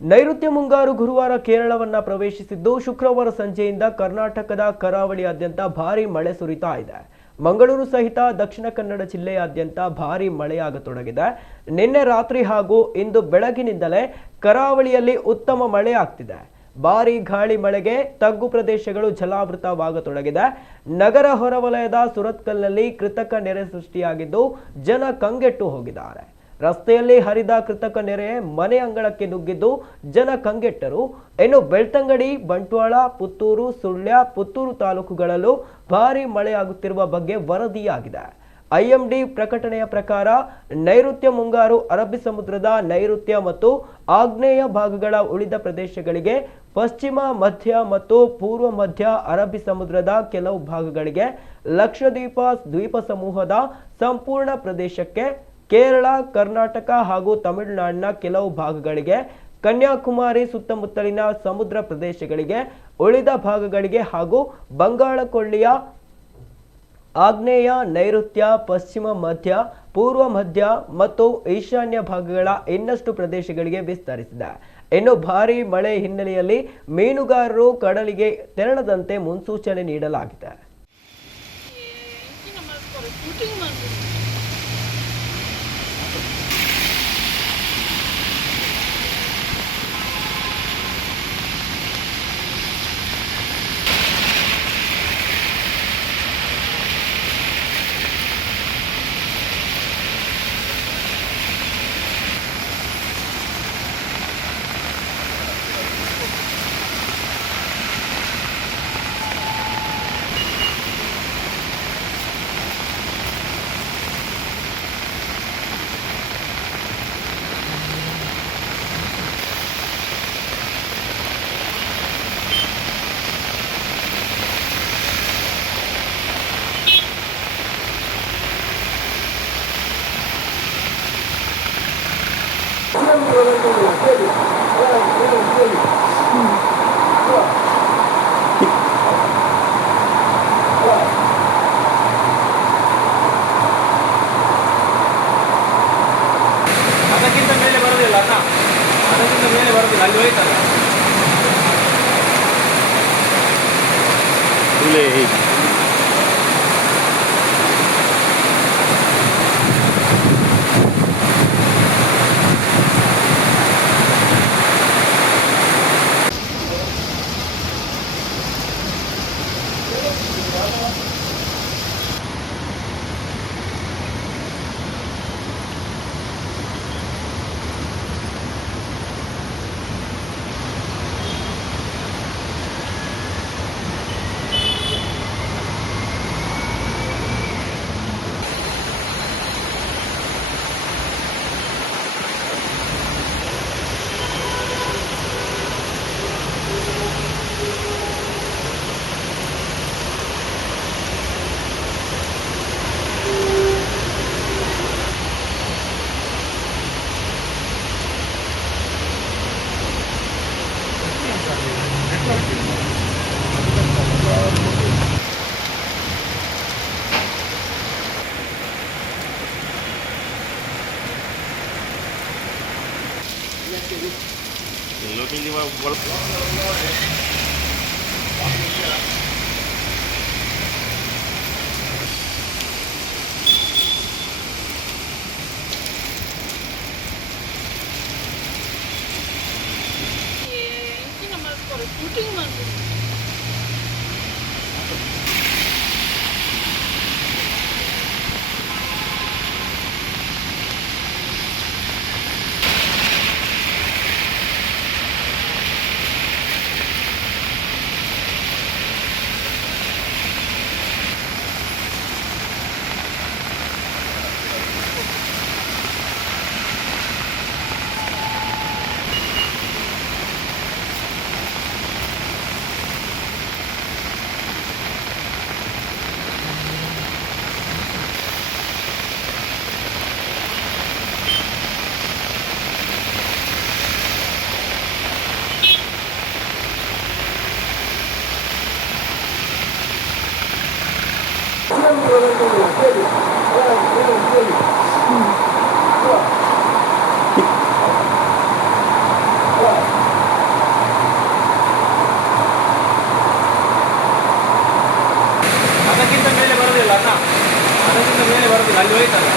ನೈಋತ್ಯ ಮುಂಗಾರು ಗುರುವಾರ ಕೇರಳವನ್ನ ಪ್ರವೇಶಿಸಿದ್ದು ಶುಕ್ರವಾರ ಸಂಜೆಯಿಂದ ಕರ್ನಾಟಕದ ಕರಾವಳಿಯಾದ್ಯಂತ ಭಾರೀ ಮಳೆ ಸುರಿತಾ ಇದೆ. ಮಂಗಳೂರು ಸಹಿತ ದಕ್ಷಿಣ ಕನ್ನಡ ಜಿಲ್ಲೆಯಾದ್ಯಂತ ಭಾರೀ ಮಳೆಯಾಗತೊಡಗಿದೆ. ನಿನ್ನೆ ರಾತ್ರಿ ಹಾಗೂ ಇಂದು ಬೆಳಗಿನಿಂದಲೇ ಕರಾವಳಿಯಲ್ಲಿ ಉತ್ತಮ ಮಳೆ ಆಗ್ತಿದೆ. ಭಾರೀ ಗಾಳಿ ಮಳೆಗೆ ತಗ್ಗು ಪ್ರದೇಶಗಳು ಜಲಾವೃತವಾಗತೊಡಗಿದೆ. ನಗರ ಹೊರವಲಯದ ಸುರತ್ಕಲ್ನಲ್ಲಿ ಕೃತಕ ನೆರೆ ಸೃಷ್ಟಿಯಾಗಿದ್ದು ಜನ ಕಂಗೆಟ್ಟು ಹೋಗಿದ್ದಾರೆ. ರಸ್ತೆಯಲ್ಲಿ ಹರಿದ ಕೃತಕ ನೆರೆ ಮನೆ ಅಂಗಳಕ್ಕೆ ನುಗ್ಗಿದ್ದು ಜನ ಕಂಗೆಟ್ಟರು. ಇನ್ನು ಬೆಳ್ತಂಗಡಿ, ಬಂಟ್ವಾಳ, ಪುತ್ತೂರು, ಸುಳ್ಯ, ಪುತ್ತೂರು ತಾಲೂಕುಗಳಲ್ಲೂ ಭಾರೀ ಮಳೆಯಾಗುತ್ತಿರುವ ಬಗ್ಗೆ ವರದಿಯಾಗಿದೆ. ಐಎಂಡಿ ಪ್ರಕಟಣೆಯ ಪ್ರಕಾರ ನೈಋತ್ಯ ಮುಂಗಾರು ಅರಬ್ಬಿ ಸಮುದ್ರದ ನೈಋತ್ಯ ಮತ್ತು ಆಗ್ನೇಯ ಭಾಗಗಳ ಉಳಿದ ಪ್ರದೇಶಗಳಿಗೆ, ಪಶ್ಚಿಮ, ಮಧ್ಯ ಮತ್ತು ಪೂರ್ವ ಮಧ್ಯ ಅರಬ್ಬಿ ಸಮುದ್ರದ ಕೆಲವು ಭಾಗಗಳಿಗೆ, ಲಕ್ಷದ್ವೀಪ ದ್ವೀಪ ಸಮೂಹದ ಸಂಪೂರ್ಣ ಪ್ರದೇಶಕ್ಕೆ, ಕೇರಳ, ಕರ್ನಾಟಕ ಹಾಗೂ ತಮಿಳುನಾಡಿನ ಕೆಲವು ಭಾಗಗಳಿಗೆ, ಕನ್ಯಾಕುಮಾರಿ ಸುತ್ತಮುತ್ತಲಿನ ಸಮುದ್ರ ಪ್ರದೇಶಗಳಿಗೆ, ಉಳಿದ ಭಾಗಗಳಿಗೆ ಹಾಗೂ ಬಂಗಾಳಕೊಲ್ಲಿಯ ಆಗ್ನೇಯ, ನೈಋತ್ಯ, ಪಶ್ಚಿಮ ಮಧ್ಯ, ಪೂರ್ವ ಮಧ್ಯ ಮತ್ತು ಈಶಾನ್ಯ ಭಾಗಗಳ ಇನ್ನಷ್ಟು ಪ್ರದೇಶಗಳಿಗೆ ವಿಸ್ತರಿಸಿದೆ. ಇನ್ನು ಭಾರೀ ಮಳೆ ಹಿನ್ನೆಲೆಯಲ್ಲಿ ಮೀನುಗಾರರು ಕಡಲಿಗೆ ತೆರಳದಂತೆ ಮುನ್ಸೂಚನೆ ನೀಡಲಾಗಿದೆ. ಅದಕ್ಕಿಂತ ಮೇಲೆ ಬರೋದಿಲ್ಲ ಅಣ್ಣ, ಅದಕ್ಕಿಂತ ಮೇಲೆ ಬರೋದಿಲ್ಲ, ಅಲ್ಲಿ ಹೋಯ್ತಲ್ಲ. ಅದಕ್ಕಿಂತ ಮೇಲೆ ಬರೋದಿಲ್ಲ ಅಣ್ಣ, ಅದಕ್ಕಿಂತ ಮೇಲೆ ಬರೋದಿಲ್ಲ, ಅಲ್ಲಿ ಹೋಯ್ತಲ್ಲ.